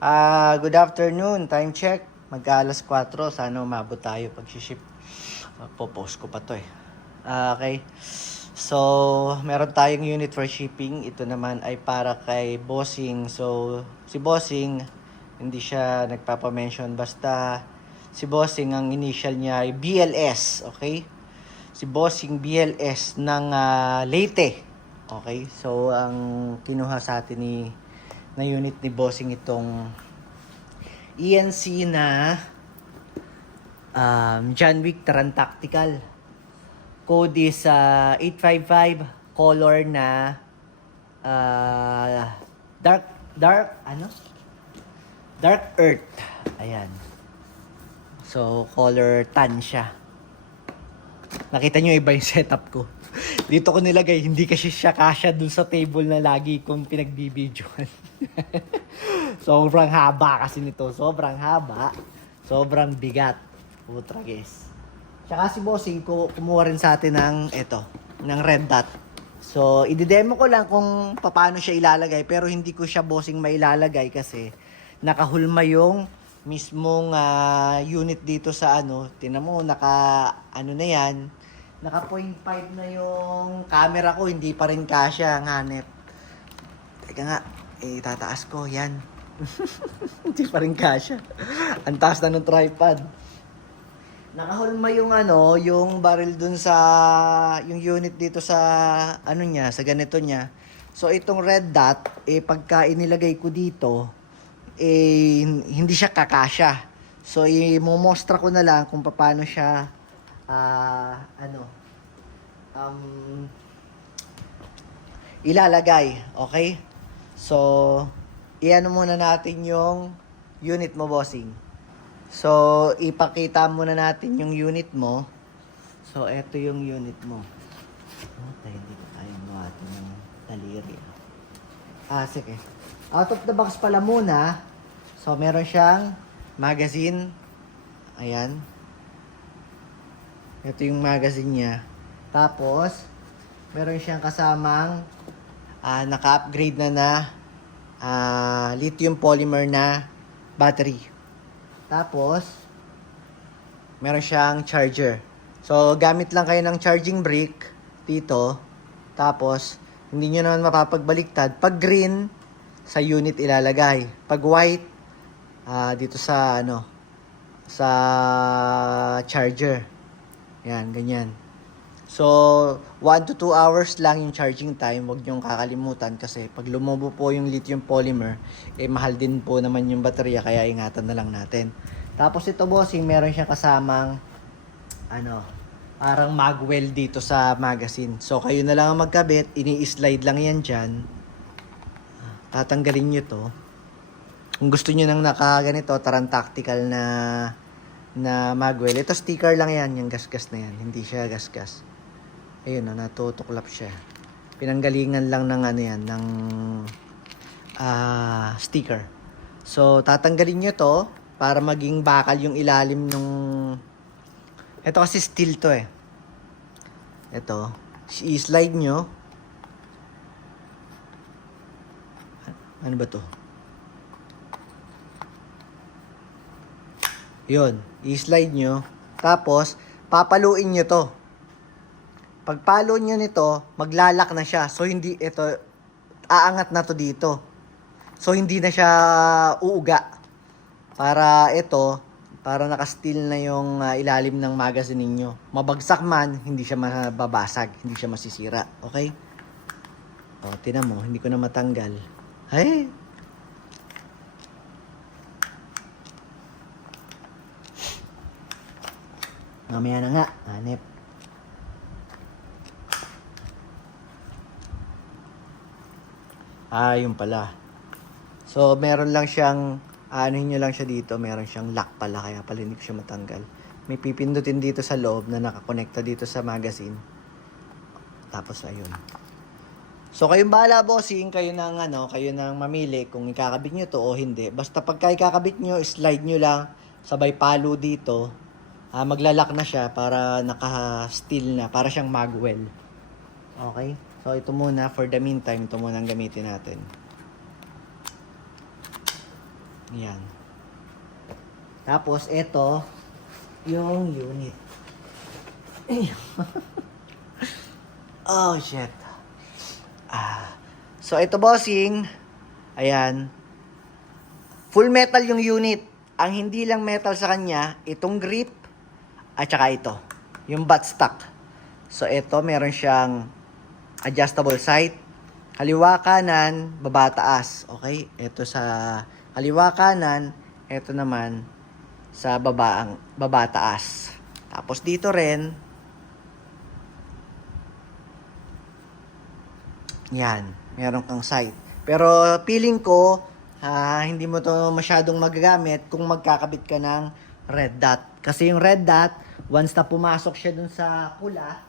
Good afternoon. Time check. Mag-alas 4. Sana umabot tayo pag-ship. Popost ko pa to eh. Okay. So, meron tayong unit for shipping. Ito naman ay para kay Bossing. So, si Bossing, hindi siya nagpapamention. Basta, si Bossing, ang initial niya ay BLS. Okay? Si Bossing BLS ng Leyte. Okay? So, ang kinuha sa atin na unit ni Bossing itong ENC na John Wick Taran Tactical. Code is 855, color na dark earth. Ayan. So, color tan siya. Nakita nyo iba yung setup ko. Dito ko nilagay, hindi kasi siya kasya dun sa table na lagi kong pinagbibidyoan. Sobrang haba kasi nito. Sobrang haba. Sobrang bigat. Putra guys. Tsaka si Bossing ko, kumuha rin sa atin ng red dot. So, i-demo ko lang kung paano siya ilalagay. Pero hindi ko siya Bossing mailalagay kasi nakahulma yung mismong unit dito sa Tinan mo, na yan. Naka 0.5 na yung camera ko, hindi pa rin kasya ang hanep. Teka nga, itataas ko, yan. Hindi pa rin kasya. Ang taas na ng tripod. Nakahulma yung yung barrel dun sa, yung unit dito sa, niya, sa ganito niya. So, itong red dot, pagka inilagay ko dito, hindi siya kakasya. So, i-mostra ko na lang kung paano siya ilalagay. Okay? So, iano muna natin yung unit mo, Bossing. So, ipakita muna natin yung unit mo. So, eto yung unit mo. Hindi ko tayo buhatin ng daliri. Sige. Out of the box pala muna. So, meron siyang magazine. Ayan. Ito yung magazine niya. Tapos, meron siyang kasamang naka-upgrade na lithium polymer na battery. Tapos, meron siyang charger. So, gamit lang kayo ng charging brick dito. Tapos, hindi nyo naman mapapagbaliktad. Pag green, sa unit ilalagay. Pag white, dito sa sa charger. Yan, ganyan. So, 1 to 2 hours lang yung charging time. Huwag niyong kakalimutan kasi pag lumobo po yung lithium polymer, mahal din po naman yung baterya kaya ingatan na lang natin. Tapos ito, Bossing, meron siyang kasamang parang magwell dito sa magazine. So, kayo na lang ang magkabit. Ini-slide lang yan dyan. Tatanggalin nyo to. Kung gusto nyo nang nakaganito, Taran Tactical na magwell. Ito sticker lang yan, yung gasgas na yan. Hindi siya gasgas. Ayun, natutuklap siya. Pinanggalingan lang ng ng sticker. So, tatanggalin nyo to para maging bakal yung ilalim nung... Ito kasi steel to eh. Ito. I-slide nyo. Ano ba to? Yun. I-slide nyo. Tapos, papaluin nyo to. Pagpalo nyo nito, maglalak na siya. So, hindi ito, aangat na to dito. So, hindi na siya uuga. Para naka-steel na yung ilalim ng magazine ninyo. Mabagsak man, hindi siya mababasag. Hindi siya masisira. Okay? O, tinan mo, hindi ko na matanggal. Ay! Mamaya na nga, hanep. Yun pala. So, meron lang siyang, nyo lang siya dito, meron siyang lock pala, kaya pala hindi ko siya matanggal. May pipindutin dito sa loob na nakakonekta dito sa magazine. Tapos, ayun. So, kayong bahala, Bossing, kayo nang mamili kung ikakabit nyo to o hindi. Basta pagka ikakabit nyo, slide nyo lang, sabay palo dito. Maglalak na siya para naka-steel na, para siyang magwell. Okay? So, ito muna, for the meantime, ito muna ang gamitin natin. Yan. Tapos, ito, yung unit. Oh, shit. So, ito, bossing. Ayan. Full metal yung unit. Ang hindi lang metal sa kanya, itong grip, at saka ito. Yung buttstock. So, ito, meron siyang adjustable sight. Kaliwa kanan, baba taas. Okay? Ito sa kaliwa kanan, ito naman sa baba taas. Tapos dito rin, yan, meron kang sight. Pero feeling ko, hindi mo to masyadong magagamit kung magkakabit ka ng red dot. Kasi yung red dot, once na pumasok siya dun sa pula,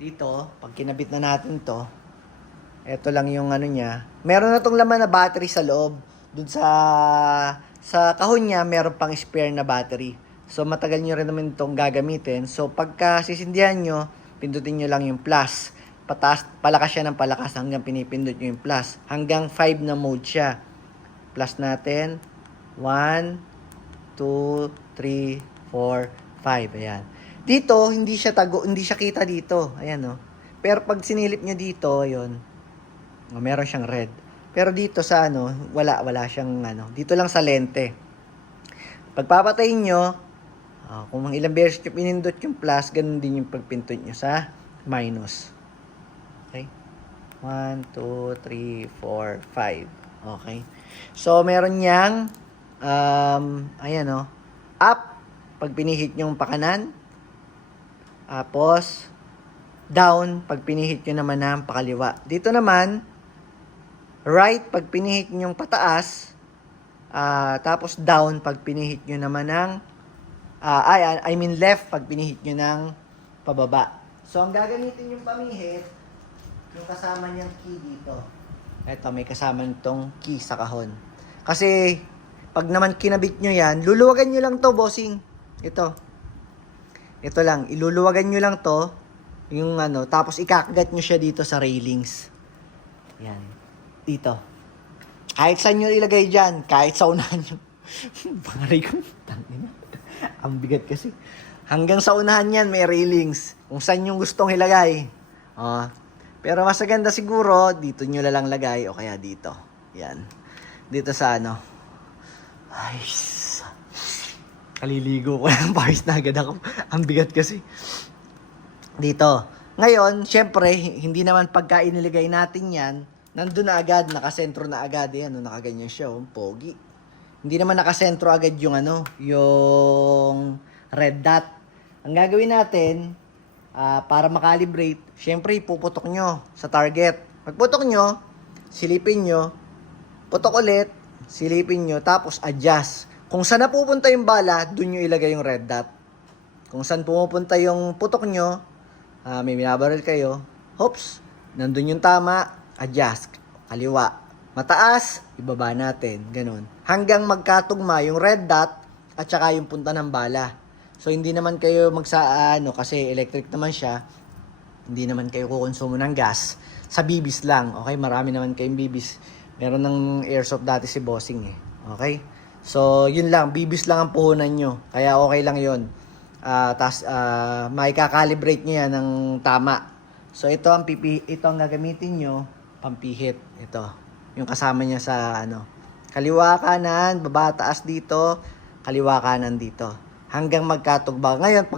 dito, pag kinabit na natin to, ito lang yung ano niya. Meron na tong laman na battery sa loob. Dun sa kahon niya, meron pang spare na battery. So, matagal nyo rin naman itong gagamitin. So, pagka sisindihan nyo, pindutin nyo lang yung plus. Palakas siya ng palakas hanggang pinipindot nyo yung plus. Hanggang 5 na mode siya. Plus natin. 1, 2, 3, 4, 5. Ayan. Dito, hindi siya kita dito. Ayan, oh. Pero pag sinilip nyo dito, ayun. Meron siyang red. Pero dito sa wala siyang dito lang sa lente. Pagpapatayin nyo, kung ilang beses nyo pinindot yung plus, ganun din yung pagpindot nyo sa minus. Okay? 1, 2, 3, 4, 5. Okay? So, meron niyang, ayan up, pag pinihit nyo yung pakanan. Tapos, down, pag pinihit nyo naman ng pakaliwa. Dito naman, right, pag pinihit nyo yung pataas. Tapos, down, pag pinihit nyo naman ng, left, pag pinihit nyo ng pababa. So, ang gagamitin yung pamihit, yung kasama niyang key dito. Ito, may kasama nitong key sa kahon. Kasi, pag naman kinabit nyo yan, luluwagan nyo lang to, bossing. Ito lang, iluluwagan nyo lang to, yung tapos ikakagat nyo siya dito sa railings. Yan. Dito. Kahit saan nyo ilagay dyan, kahit sa unahan nyo. Pangaray ko, tangina. Ang bigat kasi. Hanggang sa unahan yan, may railings. Kung saan yung gustong ilagay. Pero mas maganda siguro, dito nyo lang lagay, o kaya dito. Yan. Dito sa Ay, kaliligo ko lang, pawis na agad ako. Ang bigat kasi. Dito. Ngayon, syempre, hindi naman pagka iniligay natin yan, nandun na agad, nakasentro na agad. Yan, nakaganyan siya, pogi. Hindi naman nakasentro agad yung yung red dot. Ang gagawin natin, para makalibrate, syempre, ipuputok nyo sa target. Pagputok nyo, silipin nyo, putok ulit, silipin nyo, tapos adjust. Kung saan napupunta yung bala, dun nyo ilagay yung red dot. Kung saan pumupunta yung putok nyo, may binabaril kayo, hops, nandun yung tama, adjust, kaliwa. Mataas, ibaba natin, ganun. Hanggang magkatugma yung red dot at saka yung punta ng bala. So, hindi naman kayo kasi electric naman siya, hindi naman kayo kukonsumo ng gas. Sa bibis lang, okay? Marami naman kayong bibis. Meron ng airsoft dati si Bossing eh. Okay? So, yun lang. Bibis lang ang puhunan nyo. Kaya okay lang yun. Tapos, maikakalibrate nyo yan ng tama. So, ito ang gagamitin nyo, pampihit. Ito. Yung kasama niya sa kaliwa kanan, baba taas dito, kaliwa kanan dito. Hanggang magkatugma. Ngayon,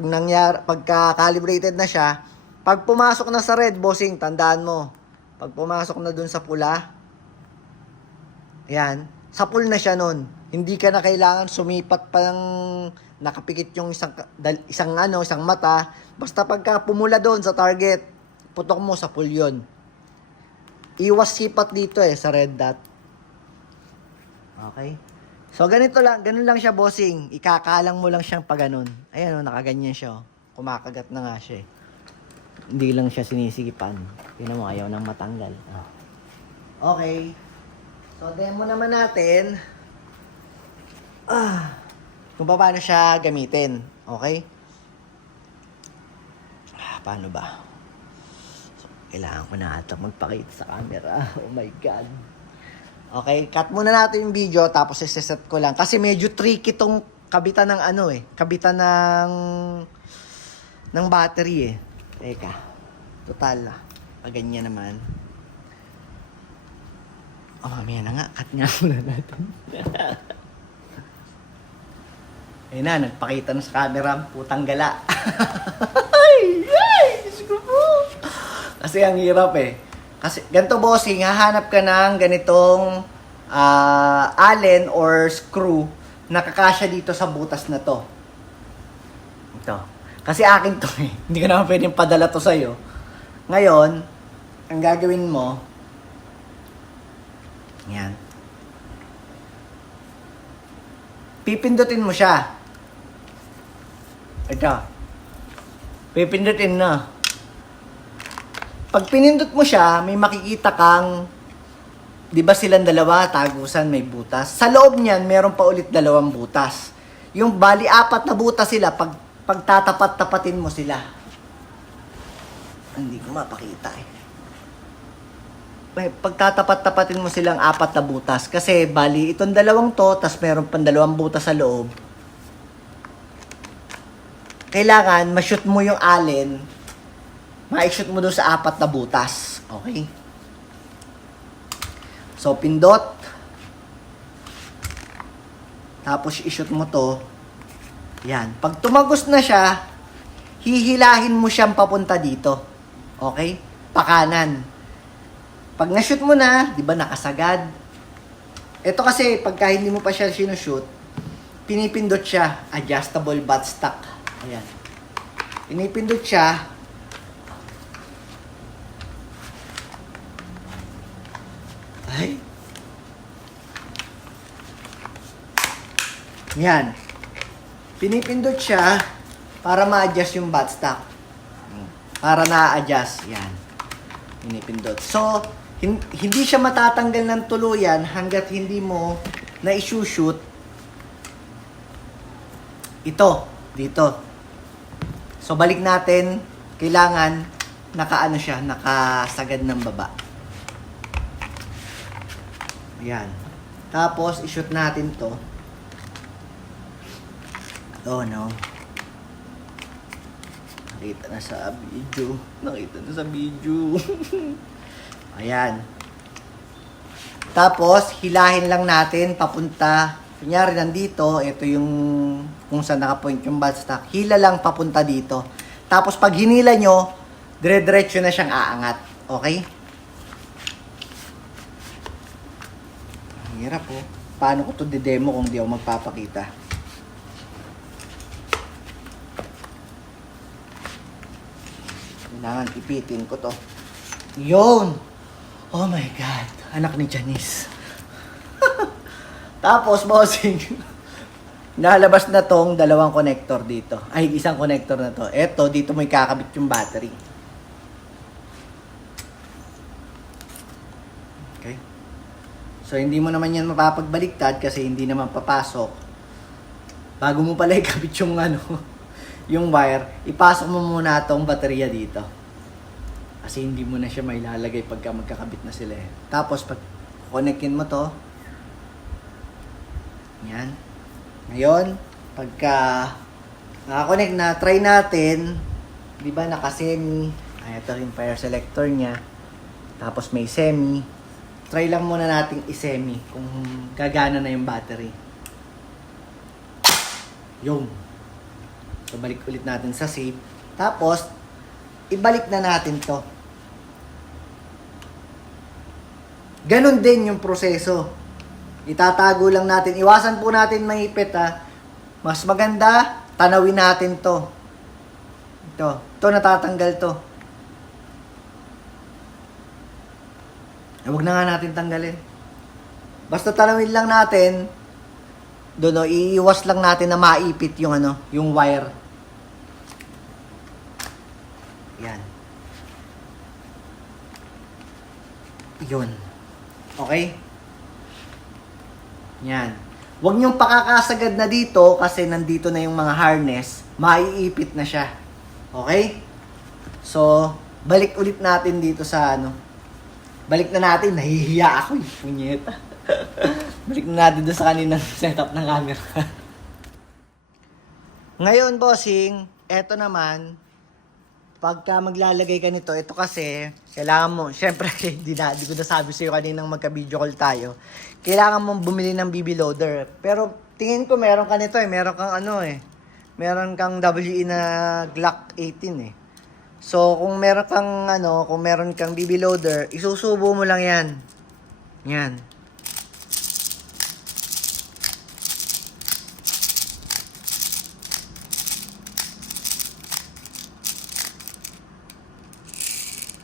pagka-calibrated na siya, pag pumasok na sa red, bossing, tandaan mo. Pag pumasok na dun sa pula, yan, sa pool na siya nun. Hindi ka na kailangan sumipat pa ng nakapikit yung isang mata. Basta pagka pumula doon sa target, putok mo sa pool yun. Iwas sipat dito sa red dot. Okay? So, ganun lang siya, bossing. Ikakalang mo lang siyang pa ganun. Ayan, nakaganyan siya. Kumakagat na nga siya. Hindi lang siya sinisigipan. Tingnan mo, ayaw nang matanggal. Okay. So, demo naman natin kung paano siya gamitin. Okay? Paano ba? So, kailangan ko na ata magpakita sa camera. Oh my God. Okay, cut muna natin yung video tapos iseset ko lang. Kasi medyo tricky tong kabitan ng ano eh. Kabitan ng battery eh. Teka. Total ah. Pag ganyan naman. Oh, mamaya na nga. Cut nga muna natin. Ayun na, nagpakita na sa camera. Putang gala. Ay! Diyos ko po. Kasi ang hirap eh. Kasi ganito bossing, hahanap ka ng ganitong allen or screw na kakasya dito sa butas na to. Ito. Kasi akin to eh. Hindi ko naman pwedeng padala to sa'yo. Ngayon, ang gagawin mo, yan. Pipindutin mo siya. Ito. Pipindutin na. Pag pinindot mo siya, may makikita kang, di ba silang dalawa, tagusan, may butas. Sa loob niyan, meron pa ulit dalawang butas. Yung bali, 4 na butas sila, pag tatapat-tapatin mo sila. Hindi ko mapakita eh. Pag tatapat-tapatin mo silang 4 na butas. Kasi bali, itong dalawang to, tas meron pang dalawang butas sa loob. Kailangan, ma-shoot mo yung allen, ma-shoot mo doon sa 4 na butas. Okay? So, pindot. Tapos, i-shoot mo to. Yan. Pag tumagos na siya, hihilahin mo siyang papunta dito. Okay? Pakanan. Pag na-shoot mo na, di ba nakasagad? Ito kasi, pagka hindi mo pa siya sinushoot, pinipindot siya. Adjustable buttstock. Ayan. Pinipindot siya. Ay. Yan. Pinipindot siya para ma-adjust yung buttstock. Para na-adjust. Yan. Pinipindot. So, hindi siya matatanggal ng tuluyan hanggat hindi mo na-shoot ito. Dito. So, balik natin. Kailangan nakaano siya, nakasagad ng baba. Ayan. Tapos, i-shoot natin to. Oh, no. Nakita na sa video. Nakita na sa video. Ayan. Tapos, hilahin lang natin papunta. Kunyari, nandito. Ito yung kung saan nakapoint yung buttstock. Hila lang papunta dito. Tapos, pag hinila nyo, dire-diretso na siyang aangat. Okay? Hirap po. Paano ko to demo kung di ako magpapakita? Kailangan ipitin ko to. Yun! Oh my God! Anak ni Janice. Tapos, bossing, nalabas na tong dalawang connector dito. Ay, isang connector na to. Eto, dito mo ikakabit yung battery. Okay? So, hindi mo naman yan mapapagbaliktad kasi hindi naman papasok. Bago mo pala ikabit yung yung wire, ipasok mo muna itong baterya dito. Kasi hindi mo na siya mailalagay pagka magkakabit na sila eh. Tapos, pag connectin mo to, yan. Ngayon, pagka nakakonect na, try natin, di ba naka-semi, ay ito yung fire selector niya, tapos may semi, try lang muna nating i-semi kung gagana na yung battery. Yung. So, balik ulit natin sa save. Tapos, ibalik na natin to. Ganon din yung proseso. Itatago lang natin. Iwasan po natin maipit ha. Mas maganda, tanawin natin to. Ito natatanggal to. Huwag na nga natin tanggalin. Basta tanawin lang natin. Doon, iiwas lang natin na maipit yung yung wire. Yan. Yun. Okay? Yan. Huwag niyong pakakasagad na dito kasi nandito na yung mga harness. Maiipit na siya. Okay? So, balik ulit natin dito sa Balik na natin. Nahihiya ako. Punyeta. Balik na natin doon sa kaninang setup ng camera. Ngayon, bossing, eto naman, pagka maglalagay ka nito, ito kasi, kailangan mo, syempre, di ko nasabi sa'yo kaninang magka-video call tayo, kailangan mong bumili ng BB loader. Pero, tingin ko meron ka nito meron kang meron kang WE na Glock 18 So, kung meron kang BB loader, isusubo mo lang yan. Yan.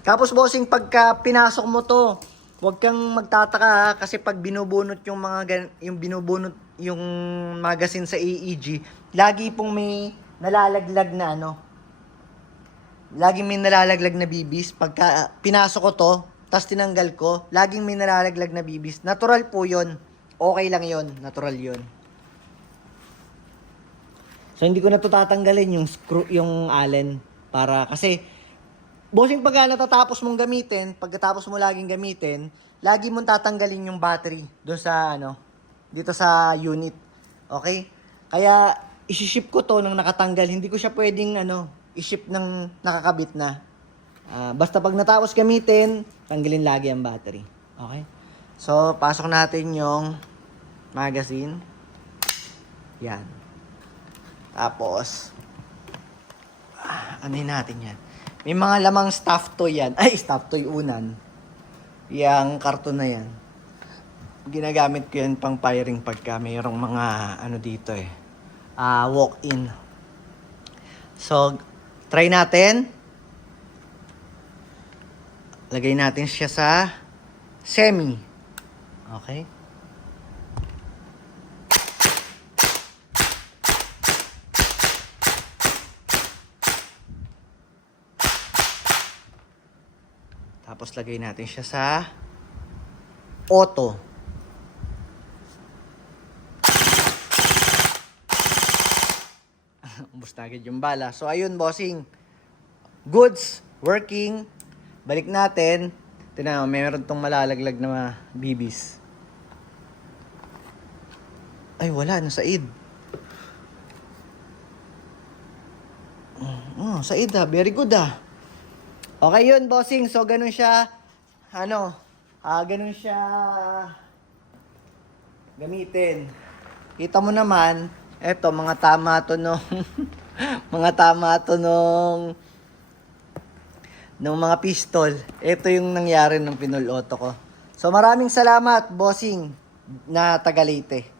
Tapos bossing, pagka pinasok mo to, huwag kang magtataka ha, kasi pag binubunot yung magazine sa AEG, lagi pong may nalalaglag na laging may nalalaglag na bibis. Pagka pinasok ko to, tas tinanggal ko, laging may nalalaglag na bibis. Natural po 'yon. Okay lang 'yon, natural 'yon. So hindi ko na to tatanggalin yung screw, yung allen, para kasi bossing, pagka natatapos mong gamitin, pagkatapos mo laging gamitin, lagi mong tatanggalin yung battery doon sa dito sa unit. Okay? Kaya isi-ship ko to nang nakatanggal. Hindi ko siya pwedeng i-ship ng nakakabit na. Basta pag natapos gamitin, tanggalin lagi ang battery. Okay? So, pasok natin yung magazine. Yan. Tapos, anuhin natin yan. May mga lamang stuffed toy yan. Ay, stuffed toy unan. Yang karton na yan. Ginagamit ko yan pang firing pagka mayroong mga dito walk-in. So, try natin. Lagay natin siya sa semi. Okay? Tapos lagay natin siya sa auto. Ubus na agad yung bala. So ayun, bossing. Goods, working. Balik natin. Tingnan mo, meron tong malalaglag na bibis. Ay, wala. Said. Said very good Okay yun, bossing. So, ganun siya, ganun siya gamitin. Kita mo naman, eto, mga tama to nung mga pistol. Ito yung nangyari ng pinul-auto ko. So, maraming salamat, bossing, na taga Leyte.